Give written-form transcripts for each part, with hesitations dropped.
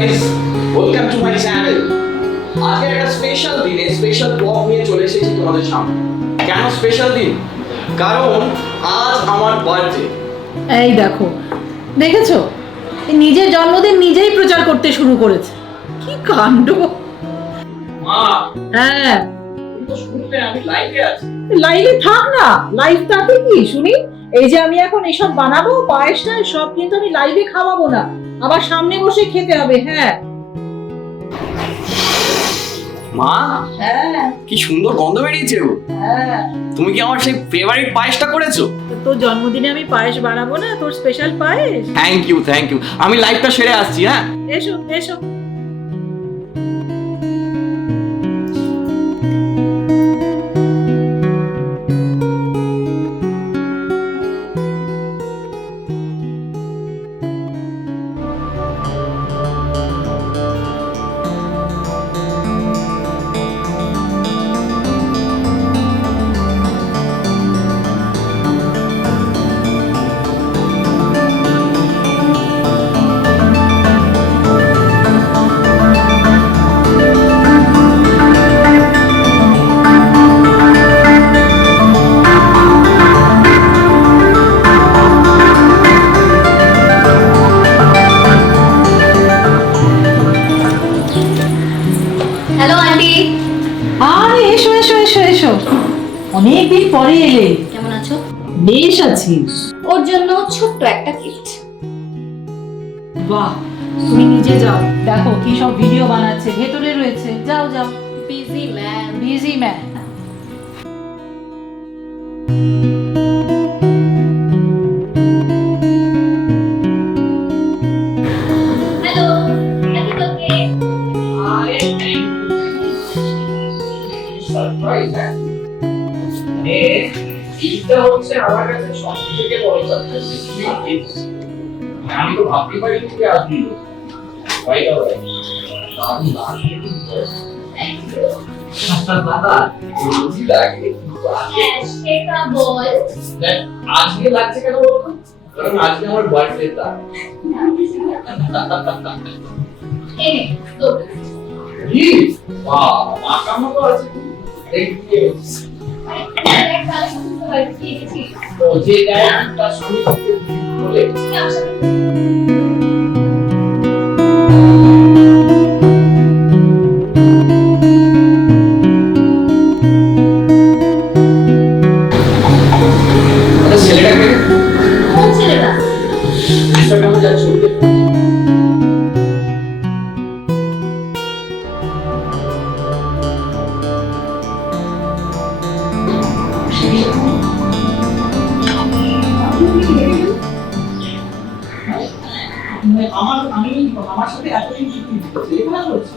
Guys, welcome to my channel. আজকে একটা special দিনে স্পেশাল ব্লগ নিয়ে চলে এসেছি তোমাদের সামনে। কেন স্পেশাল দিন? কারণ আজ আমার বার্থডে। এই দেখো, দেখেছো নিজের জন্মদিন নিজেই প্রচার করতে শুরু করেছে। কি কাণ্ড! মা, হ্যাঁ, তুমি তো শুনলে আমি লাইভে আছি। লাইভে থাক না, লাইভ তাতে কি শুনি। এই যে আমি এখন এসব বানাবো, পায়েসটা সব কিন্তু আমি লাইভে খাওয়াবো না, আবার সামনে বসে খেতে হবে। হ্যাঁ মা, হ্যাঁ কি সুন্দর গন্ধ বেরিয়েছে গো। হ্যাঁ, তুমি কি আমার সেই ফেভারিট পায়েসটা করেছো? তো তোর জন্মদিনে আমি পায়েস বানাবো না, তোর স্পেশাল পায়েস। Thank you. আমি লাইভটা সেরে আসছি। হ্যাঁ, এসো এসো। হ্যালো আন্টি, আরে এসো এসো এসো এসো, অনেকদিন পরে এলে। কেমন আছো? বেশ আছি। ওর জন্য ছোট্ট একটা গিফট। বাহ, তুমি নিজে যাও, দেখো কি সব ভিডিও বানাচ্ছে, ভেতরে রয়েছে। যাও যাও। Busy ma'am. Busy man. Hello, happy birthday. Surprise. হ্যাঁ, এইটা হচ্ছে আমার কাছে সবথেকে বড় সারপ্রাইজ। আমি তো ভাবতে পারি তুমি আসবি। ভাই দাদা, আমি বানিয়ে দিই। দাদা, বুঝি লাগে। সেটা বল। আজকে লাগছে কেন বলতো? কারণ আজকে আমার বার্থডে টা। এই নে, তোর। কি? বাহ, মাকা মতো আছে। দেখতে এক কালে শুনতে পারি কি দিছি। তো যে গায়কটা শুনি বলে আমার সাথে আরে ছেলেটাকে কোন ছেলেটা? ইনস্টাগ্রামে যা ছবি আমার সাথে এতদিন কি লেখাপড়া করছি।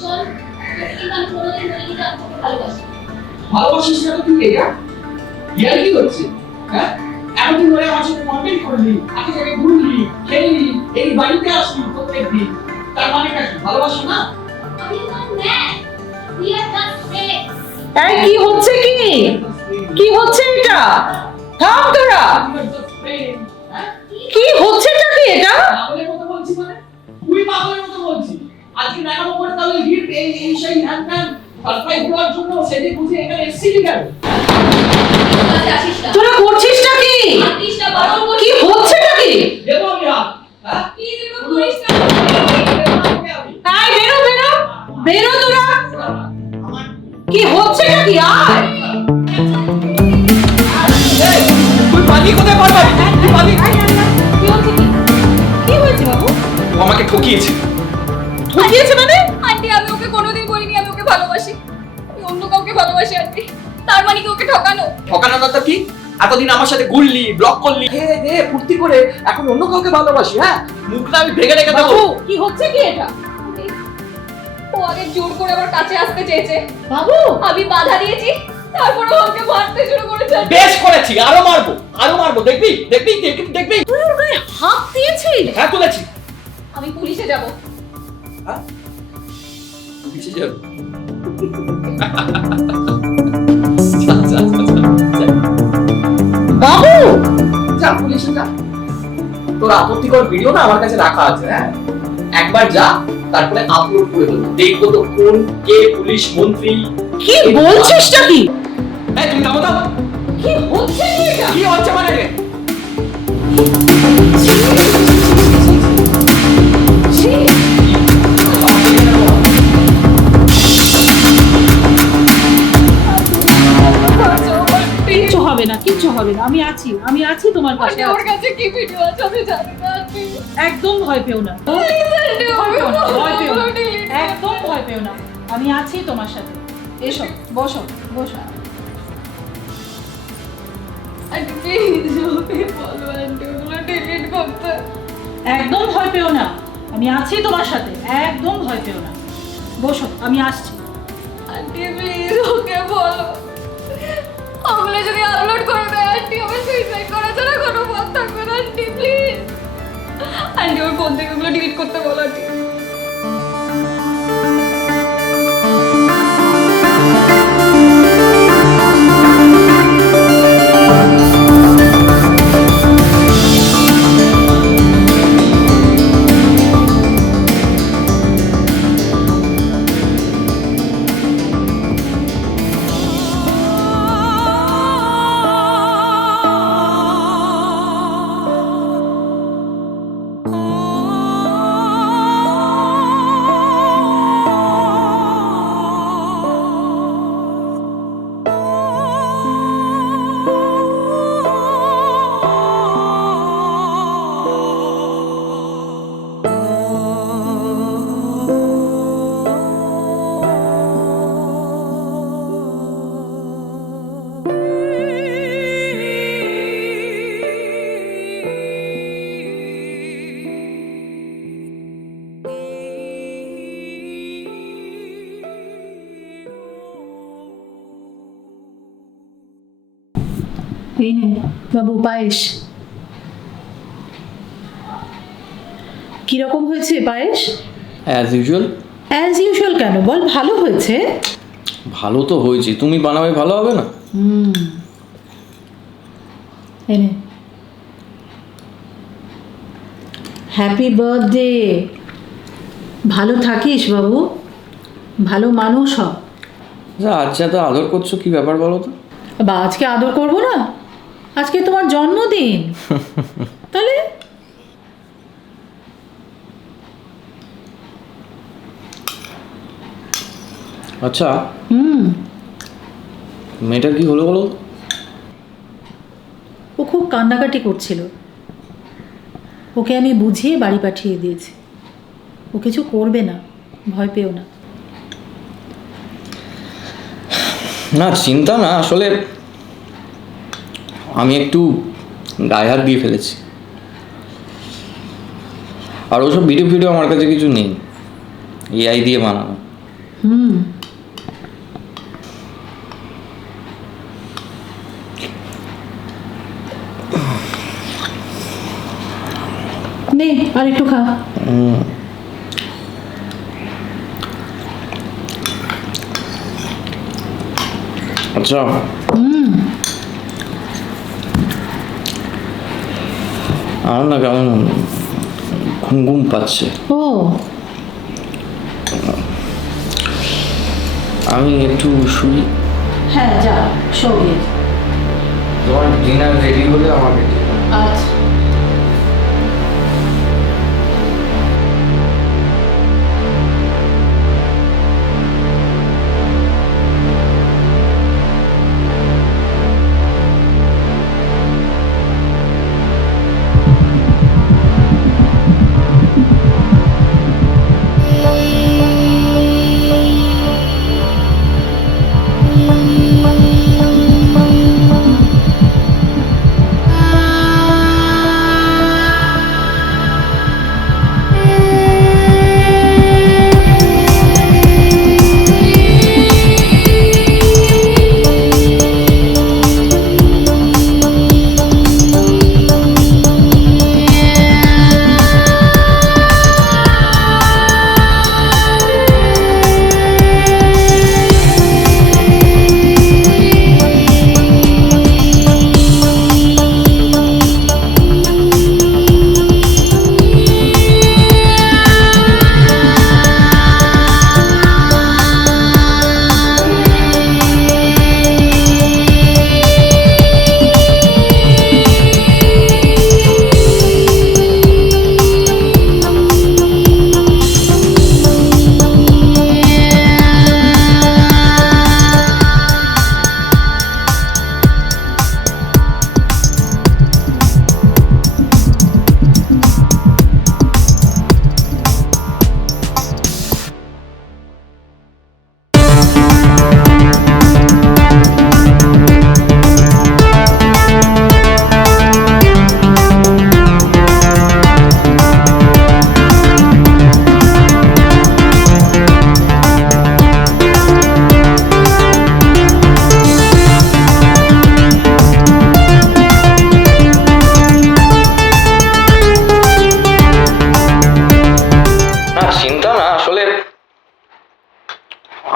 শোন, কিন্তু আমি কোনোদিন বলিনি যে আমি তোকে ভালোবাসি। ভালোবাসিস না তো তুই এটা? ইয়ার কি হচ্ছে? হ্যাঁ, এতদিন ধরে আমার সাথে কন্টেন্ট করলি, আগে জায়গায় ঘুরলি, খেললি, এই বাড়িতে আসলি প্রত্যেকদিন। তার মানেটা কি? ভালোবাসা না? আমি তোমার ma'am. We are just friends. এই কি হচ্ছে? কি হচ্ছে এটা? থাম তোরা। হ্যাঁ? কি হচ্ছেটা কি এটা? পাগলের মতো বলছি মানে? তুই পাগলের মতো বলছি। আজকে নাকামো করে তাহলে গিফট এই সেই হ্যান ত্যান সারপ্রাইজ দেওয়ার জন্য সেদিন বুঝে এখানে এসেছিলি কেন? কাছে আসিস না। তোরা করছিসটা কি? আসিস না, বারণ করছিস। কি হচ্ছেটা কি? দেবো আমি হাত। হ্যাঁ? প্লিজ এরকম করিস না। এই বেরো বেরো, বেরো তোরা। কি হচ্ছেটা কি? আয়। তুই পানি কোথায় পারবি? তুই পানি। কি হচ্ছে কি? কি হয়েছে বাবু? ও আমাকে ঠকিয়েছে। ঠকিয়েছে মানে? আন্টি, আমি ওকে কোনোদিন বলিনি আমি ওকে ভালোবাসি। আমি অন্য কাউকে ভালোবাসি আন্টি। তার মানে কি ওকে ঠকানো? ঠকানো না তো কি? এতদিন আমার সাথে ঘুরলি, ব্লক করলি, হে হে ফুর্তি করে এখন অন্য কাউকে ভালোবাসি। হ্যাঁ, মুখটা আমি ভেঙে রেখে দেবো। বাবু, কি হচ্ছে কি এটা? ও আগে জোর করে আমার কাছে আসতে চেয়েছে। বাবু, আমি বাধা দিয়েছি। তারপর ও আমাকে মারতে শুরু করেছে। বেশ করেছি, আরো মারবো। দেখবি। তুই ওর গায়ে হাত দিয়েছিস? হ্যাঁ, তুলেছি। আমি পুলিশে যাব। হ্যাঁ, পিছিয়ে যাবে। বাবু, যা পুলিশে যা। তোর আপত্তিকর ভিডিও না আমার কাছে রাখা আছে। হ্যাঁ, একবার যা, তারপরে আপলোড করে দেবো, দেখবো তো কোন কে পুলিশ মন্ত্রী। কি বলছিসটা কি? এই তুমি থামো তো। কি হচ্ছে কি এটা? কি হচ্ছে মানে? ছি, কিচ্ছু হবে না, কিচ্ছু হবে না, আমি আছি তোমার পাশে আন্টি ওর আছি। কাছে কি ভিডিও আছে আমি জানি না আন্টি। একদম ভয় পেও না, প্লিজ আন্টি ভয় পেও না, ভয় পেও না, delete একদম ভয় পেও না, আমি আছি তোমার সাথে। এসো, বসো বসো। আন্টি প্লিজ ওকে বলো আন্টি ওগুলো ডিলিট করতে। একদম ভয় পেও না, আমি আছি তোমার সাথে, একদম ভয় পেও না। বসো, আমি আসছি। আন্টি প্লিজ ওকে বলো ওগুলো যদি আপলোড করে দেয় আন্টি আমি সুইসাইড করা ছাড়া কোনো পথ থাকবে না aunty please. Aunty or phone থেকে ওগুলো ডিলিট করতে বলো আন্টি। এই নে বাবু পায়েস। কিরকম হয়েছে পায়েস? As usual. অ্যাজ ইউজুয়াল কেন বল, ভালো হয়েছে। ভালো তো হয়েছে, তুমি বানাবে ভালো হবে না? এনে হ্যাপি বার্থডে। ভালো থাকিস বাবু, ভালো মানুষ হ। আচ্ছা তো আদর করছো, কি ব্যাপার বলো তো? বা আজকে আদর করবো না? আজকে তোমার জন্মদিন। তাহলে আচ্ছা মেয়েটার কি হলো বলো? ও খুব কান্নাকাটি করছিল, ওকে আমি বুঝিয়ে বাড়ি পাঠিয়ে দিয়েছি। ও কিছু করবে না, ভয় পেও না। না চিন্তা না, আসলে আমি একটু গায়ে হাত দিয়ে ফেলেছি। আর ওসব ভিডিও আমার কাছে কিছু নেই, এআই দিয়ে বানানো। নে আর একটু খা। আচ্ছা আমার না কেমন ঘুম ঘুম পাচ্ছে। ও আমি একটু শুই। হ্যাঁ যা শোয়ে। তোমার ডিনার রেডি হলে আমাকে আচ্ছা।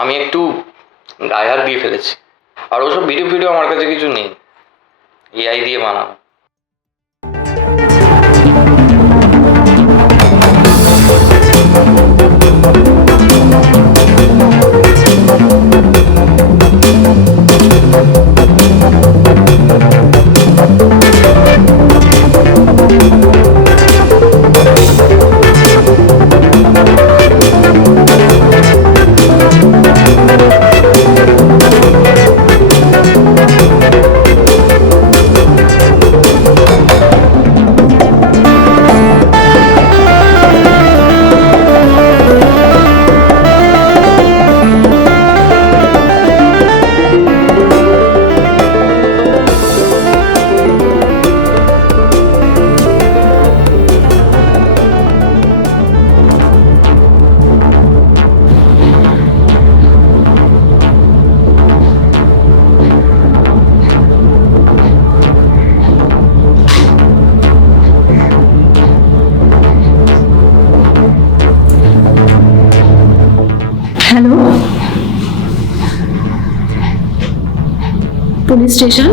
আমি একটু গায়ে হাত দিয়ে ফেলেছি। আর ওসব ভিডিও ফিডিও আমার কাছে কিছু নেই, এআই দিয়ে বানানো। Hello, police station.